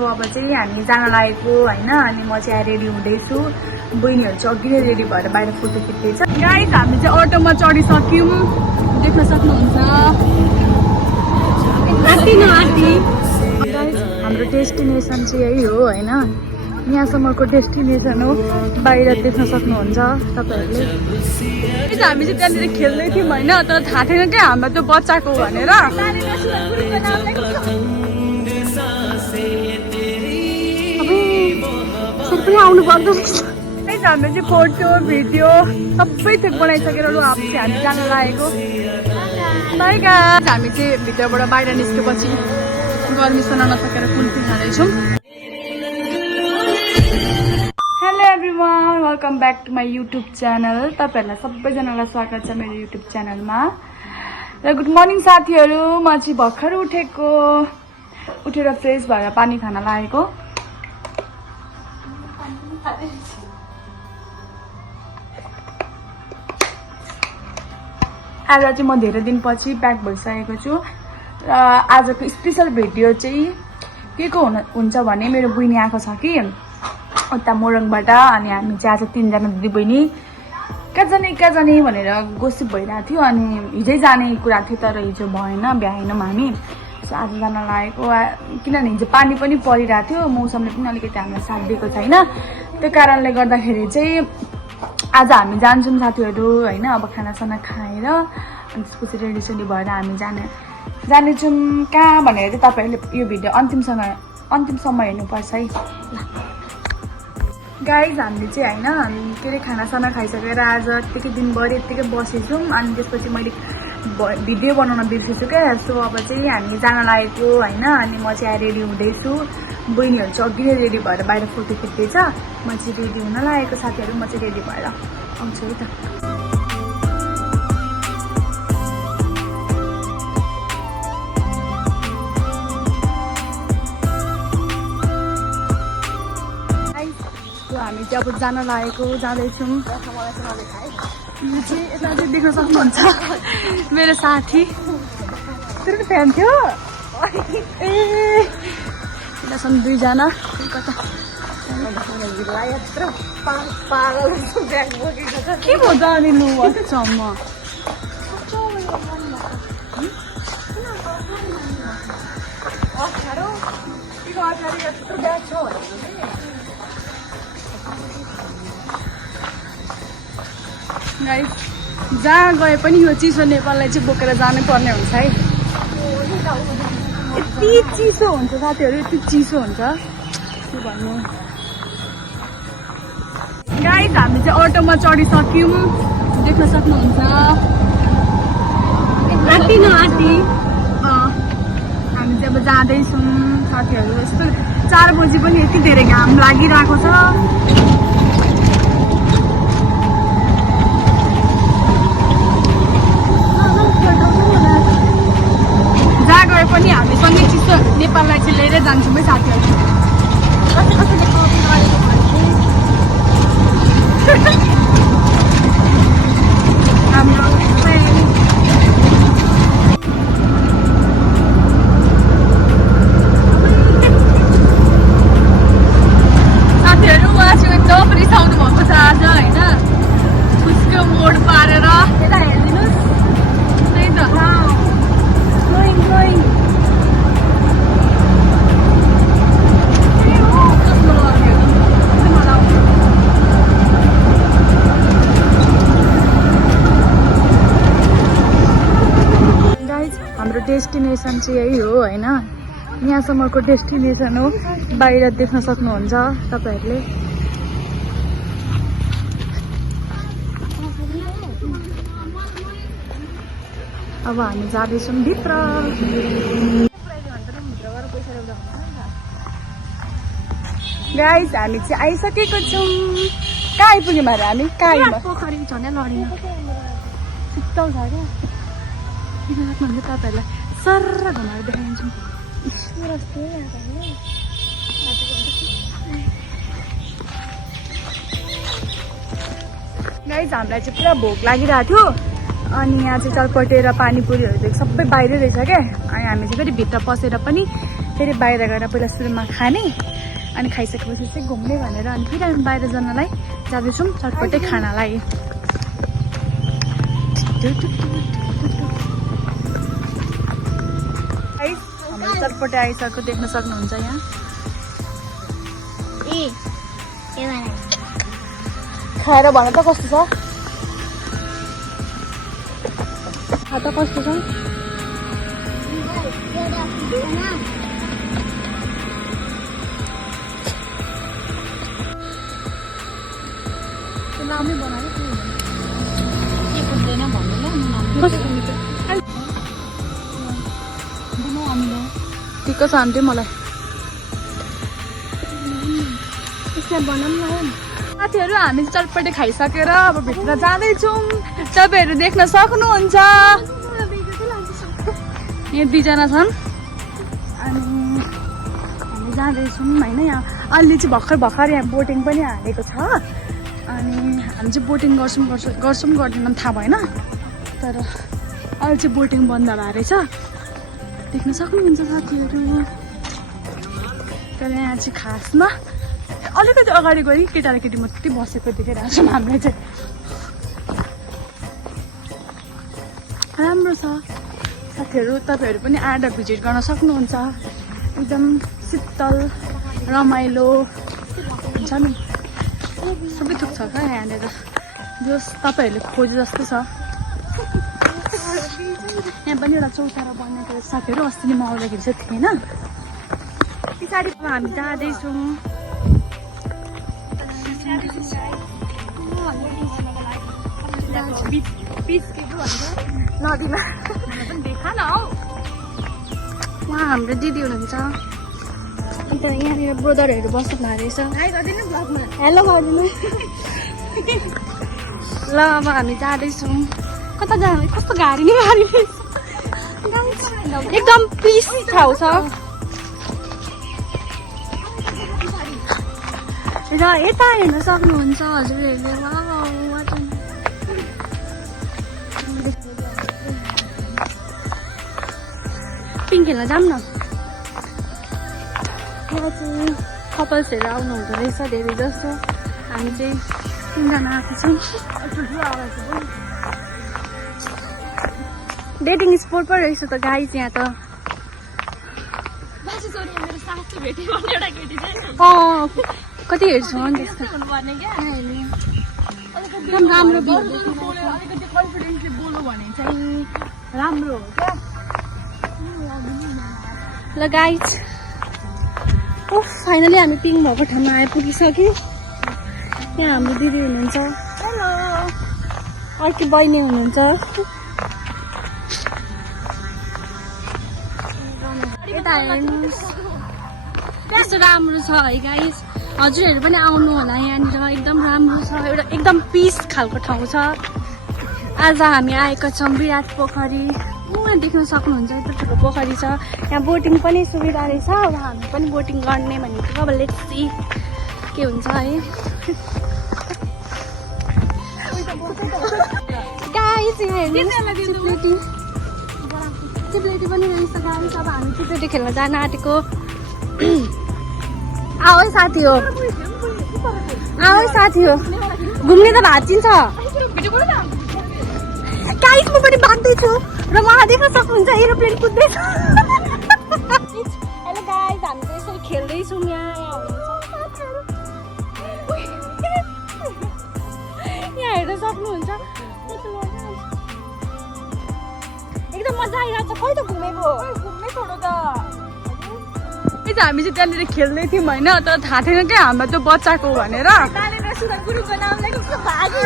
अब चाहिँ हामी जान लागेको होइन अनि म चाहिँ रेडी हुँदैछु बहिनीहरू चाहिँ अघि नै रेडी भएर बाहिर फोटो खिच्दैछ गाइस हामी चाहिँ अटोमा चढिसक्यौँ देख्न सक्नुहुन्छ हाम्रो डेस्टिनेसन चाहिँ यही हो होइन यहाँसम्मको डेस्टिनेसन हो बाहिर देख्न सक्नुहुन्छ तपाईँहरूले हामी चाहिँ त्यहाँनिर खेल्दै थियौँ होइन तर थाहा थिएन क्या हाम्रो त्यो बच्चाको भनेर आउनु पर्दो हाम्रो चाहिँ फोटो भिडियो सबै थोक बनाइसकेर अब चाहिँ हामी जान लागेको बाइका हामी चाहिँ भित्रबाट बाहिर निस्केपछि गर्मी सहन नसकेर कुल्फी खाँदैछौँ hello everyone welcome back to my YouTube channel तपाईँहरूलाई सबैजनालाई स्वागत छ मेरो युट्युब च्यानलमा र गुड मर्निङ साथीहरू म चाहिँ भर्खर उठेर फ्रेस भएर पानी खान लागेको आज चाहिँ म धेरै दिनपछि ब्याक भइसकेको छु र आजको स्पेसल भिडियो चाहिँ के को हुन्छ भने मेरो बहिनी आएको छ कि उता मोरङबाट अनि हामी चाहिँ आज 3 जना दिदी बहिनी कहाँ जाने भनेर गोसिप भइरहेको थियो अनि हिजै जाने कुरा थियो तर हिजो भएन भ्याएनौँ हामी सो आज जान लागेको किनभने हिजो पानी पनि परिरहेको थियो मौसमले पनि अलिकति हामीलाई साथ दिएको छैन त्यो कारणले गर्दाखेरि चाहिँ आज हामी जान्छौँ साथीहरू होइन अब खानासाना खाएर अनि त्यसपछि रेडी भएर हामी जानेछौँ कहाँ भनेर चाहिँ तपाईँहरूले यो भिडियो अन्तिमसम्म हेर्नुपर्छ है ल गाइज हामीले चाहिँ होइन के अरे खानासाना खाइसकेर आज यत्तिकै दिनभरि यत्तिकै बसेछौँ अनि त्यसपछि मैले भिडियो बनाउन बिर्सेछु क्या सो अब चाहिँ हामी जान लागेको होइन अनि म चाहिँ रेडी हुँदैछु बहिनीहरू चाहिँ अघि नै रेडी भएर बाहिर फोटो खिच्दैछ म चाहिँ रेडी हुन लागेको साथीहरू म चाहिँ रेडी भएर आउँछु है त हामी चाहिँ अब जान लागेको जाँदैछौँ यो चाहिँ यता चाहिँ देख्न सक्नुहुन्छ मेरो साथी त्यो पनि फ्यान थियो ए यता छन् 2 जना के भयो जानिनु भन्छम्म गाइस जहाँ गए पनि यो चिसो नेपाललाई चाहिँ बोकेर जानै पर्ने हुन्छ है यति चिसो हुन्छ साथीहरू यति चिसो हुन्छ के भन्नु गाइस हामी चाहिँ अटोमा चढिसक्यौँ देख्न सक्नुहुन्छ हामी चाहिँ अब जाँदैछौँ साथीहरू यस्तो 4 बजी पनि यति धेरै घाम लागिरहेको छ जहाँ गए पनि हामीसँगै चिसो नेपाललाई चाहिँ लिएरै जान्छौँ है साथीहरू साथीहरू उहाँसँग एकदम रिसाउनु भएको छ आज होइन उसको मोड पारेर यता हेरिदिनुहोस् त्यही त हाम्रो डेस्टिनेसन चाहिँ यही हो होइन यहाँसम्मको डेस्टिनेसन हो बाहिर देख्न सक्नुहुन्छ तपाईँहरूले अब हामी जाँदैछौँ भित्र गाइस हामी चाहिँ आइसकेको छौँ कहाँ आइपुग्यौँ अरे हामी कहाँ पोखरी झन् लडिन शीतल छ क्या तपाईँहरूलाई सर्र घुमाएर देखाइदिन्छौँ गाइस हामीलाई चाहिँ पुरा भोक लागिरहेको थियो अनि यहाँ चाहिँ चटपटे र पानीपुरीहरू सबै बाहिरै रहेछ क्या अनि हामी चाहिँ फेरि भित्र पसेर पनि फेरि बाहिर गएर पहिला सुरुमा खाने अनि खाइसकेपछि चाहिँ घुम्ने भनेर अनि फेरि हामी बाहिर जानलाई जाँदैछौँ चटपटे खानालाई। हाम्रो चटपटे आइसकेको देख्न सक्नुहुन्छ यहाँ। खाएर भन त कस्तो छ? खा त कस्तो छ? लामै बनायो के बुझ्दैन भन्नु ल ठिक्क छ आन्टी मलाई साथीहरू। हामी चटपटे खाइसकेर अब भित्र जाँदैछौँ। तपाईँहरू देख्न सक्नुहुन्छ यहाँ दुईजना छन् अनि हामी जाँदैछौँ होइन। यहाँ अलि चाहिँ भर्खर यहाँ बोटिङ पनि हालेको छ अनि हामी चाहिँ बोटिङ गर्छौँ गर्दैनौँ थाहा भएन, तर अहिले चाहिँ बोटिङ बन्द भएको रहेछ देख्न सक्नुहुन्छ साथीहरू। तर यहाँ चाहिँ खासमा अलिकति अगाडि गयो केटा र केटी मात्रै बसेको देखिरहेको छौँ हामीले चाहिँ। राम्रो छ साथीहरू, तपाईँहरू पनि आएर भिजिट गर्न सक्नुहुन्छ। एकदम शीतल रमाइलो हुन्छ नि, सबै थोक छ क्या यहाँनिर जस तपाईँहरूले खोजे जस्तो छ। यहाँ पनि एउटा चौतारा बनेको साथीहरू, अस्ति नै म आउँदाखेरि चाहिँ थिएन। पछाडि हामी जाँदैछौँ नदीमा। देखा न हौ उहाँ हाम्रो दिदी हुनुहुन्छ अन्त यहाँनिर ब्रदरहरू बस्नु भएको रहेछ। हेलो गरिदिनु ल। अब हामी जाँदैछौँ कता जानु, कस्तो गाडी नै गाडी एकदम पिस ठाउँ छ। र यता हेर्न सक्नुहुन्छ हजुरहरूले। पिङ खेल्न जाऊँ न। यहाँ चाहिँ कपल्सहरू आउनु हुँदो रहेछ धेरै जस्तो। हामी चाहिँ 3 जना आएको छौँ। डेटिङ स्पोट पो रहेछ त गाइस यहाँ त। कति हेर्छु नि त्यस्तो एकदम राम्रो कन्फिडेन्सले बोल्नु भने चाहिँ राम्रो हो क्या। ल गाइस फाइनली हामी पिङ भएको ठाउँमा आइपुगिसक्यौँ। यहाँ हाम्रो दिदी हुनुहुन्छ, हेलो अर्की बहिनी हुनुहुन्छ। यता हेर्नुहोस् कस्तो राम्रो छ है गाइस। हजुरहरू पनि आउनु होला यहाँनिर, एकदम राम्रो छ। एउटा एकदम पिस खालको ठाउँ छ। आज हामी आएका छौँ विराट पोखरी। उहाँ देख्न सक्नुहुन्छ यस्तो ठुलो पोखरी छ। यहाँ बोटिङ पनि सुविधा रहेछ। अब हामी पनि बोटिङ गर्ने भनेको। अब लेट्स सी के हुन्छ है। गाइस यहाँ हेर्नुहोस् चिप्लेटी पनि रहेछ गाइस। अब हामी चिप्लेटी खेल्न जान आँटेको। आओ है साथी हो, आओ है साथी हो, घुम्ने त भाँचिन्छ। गाइस म पनि बाँध्दैछु र मलाई देख्न सक्नुहुन्छ एरोप्लेन कुद्दैछ। हेलो गाइस हामी चाहिँ यसरी खेल्दैछौँ यहाँ हेर्न सक्नुहुन्छ। एकदम मजा आइरहेको छ। खै त घुमेको घुम्नै छोडो त। हामी चाहिँ त्यहाँनिर खेल्दै थियौँ होइन, तर थाहा थिएन क्या हाम्रो त्यो बच्चाको भनेर।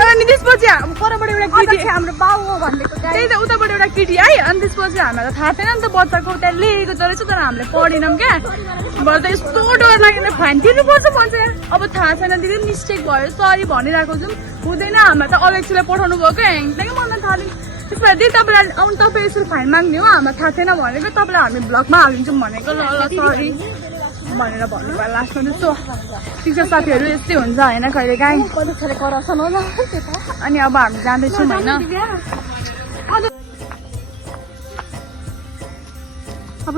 अनि त्यसपछि परबाट एउटा केटी हाम्रो बाउ हो भनेको त्यही त उताबाट एउटा केटी है। अनि त्यसपछि हामीलाई त थाहा थिएन नि त बच्चाको त्यहाँ लेखेको त रहेछ, तर हामीले पढेनौँ क्या। भरे त यस्तो डर लागेर फाइन तिर्नुपर्छ भन्छ। अब थाहा छैन दिदी मिस्टेक भयो सरी भनिरहेको छौँ। हुँदैन हामीलाई त अलेक्सीलाई पठाउनु भयो क्या ह्याङट्याङ मन थाल्यो। त्यसमा दिदी तपाईँलाई आउनु तपाईँ यसरी फाइन माग्ने हो, हामीलाई थाहा थिएन भनेको। तपाईँलाई हामी ब्लगमा हालिदिन्छौँ भनेको। ल ल सरी भनेर भन्नुभयो लास्टमा। त्यस्तो ठिक छ साथीहरू, यस्तै हुन्छ होइन कहिले काहीँ। अनि अब हामी जाँदैछौँ होइन। अब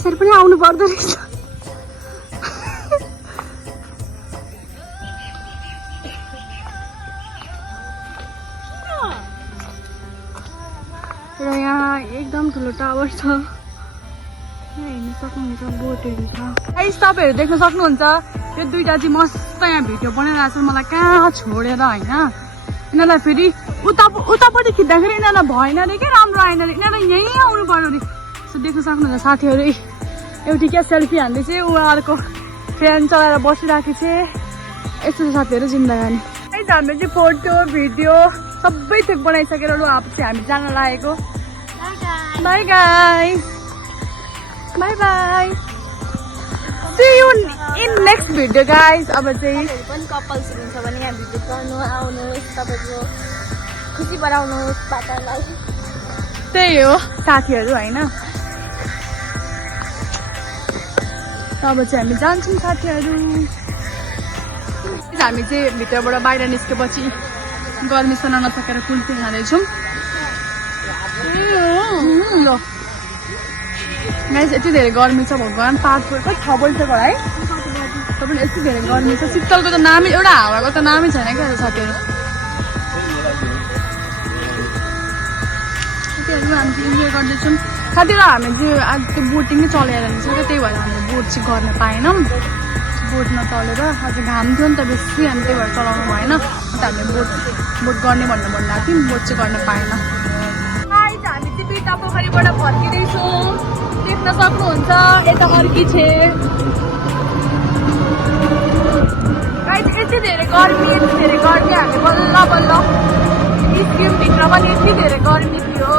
यसरी पनि आउनु पर्दो रहेछ। र यहाँ एकदम ठुलो टावर छ, हेर्न सक्नुहुन्छ, बोटहरू छ। गाइस तपाईँहरू देख्न सक्नुहुन्छ यो दुईटा चाहिँ मस्त यहाँ भिडियो बनाइरहेको छ, मलाई कहाँ छोडेर होइन। यिनीहरूलाई फेरि उतापट्टि खिच्दाखेरि यिनीहरूलाई भएन अरे क्या, राम्रो आएन अरे, यिनीहरूलाई यहीँ आउनु पर्यो अरे। सो देख्न सक्नुहुन्छ साथीहरू, एउटी क्या सेल्फी हान्दै चाहिँ ऊ अर्को फ्यान चलाएर बसिरहेको छ। यस्तो छ साथीहरू जिन्दगानी। हामीले चाहिँ फोटो भिडियो सबै थोक बनाइसकेर लु अब चाहिँ हामी जान लागेको। Bye guys, bye bye, see you in next video guys. अब चाहिँ पनि कपल्स हुनुहुन्छ भने यहाँ भिजिट गर्नु आउनुहोस्, तपाईँको खुसी बढाउनुहोस् बाटालाई। त्यही हो साथीहरू होइन। अब चाहिँ हामी जान्छौँ साथीहरू। हामी चाहिँ भित्रबाट बाहिर निस्केपछि गर्मी सहन नसकेर कुल्फी खाँदैछौँ। गाइस यति धेरै गर्मी छ, भगवान् 5 कति 6 बजिसक्यो है। तपाईँले यति धेरै गर्मी छ, शीतलको त नामै, एउटा हावाको त नामै छैन क्या साथीहरू। साथीहरू हामी चाहिँ इन्जोय गर्दैछौँ। साथीहरू हामी चाहिँ आज त्यो बोटिङ नै चलेर रहेछ क्या, त्यही भएर हामीले बोट चाहिँ गर्न पाएनौँ। बोट नचलेर आज घाम थियो नि त बेसी, अनि त्यही भएर चलाउनु भएन। अन्त हामीले बोट गर्ने भन्नु भनिरहेको थियौँ, बोट चाहिँ गर्न पाएन। हामी चाहिँ बिटा पोखरीबाट फर्किँदैछौँ, देख्न सक्नुहुन्छ यता अर्की छ। यति धेरै गर्मी हामी बल्ल बल्ल निस्क्यौँ, भित्र पनि यति धेरै गर्मी थियो।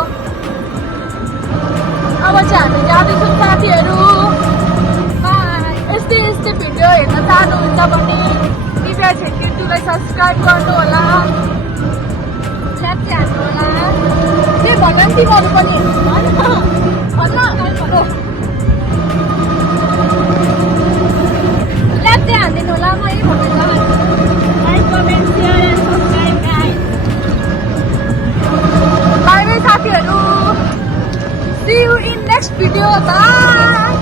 अब चाहिँ हामी जाँदैछौँ साथीहरू। यस्तै भिडियो हेर्न चाहनुहुन्छ भने दिव्या छेत्री सब्सक्राइब गर्नु होला, ल्याप चाहिँ हान्नु होला। के भन्न तिमीहरू पनि ल्याप चाहिँ हानिदिनु होला, म यही भन्दैछ। Like comment share and subscribe guys. Bye bye साथीहरू, see you in next video, by.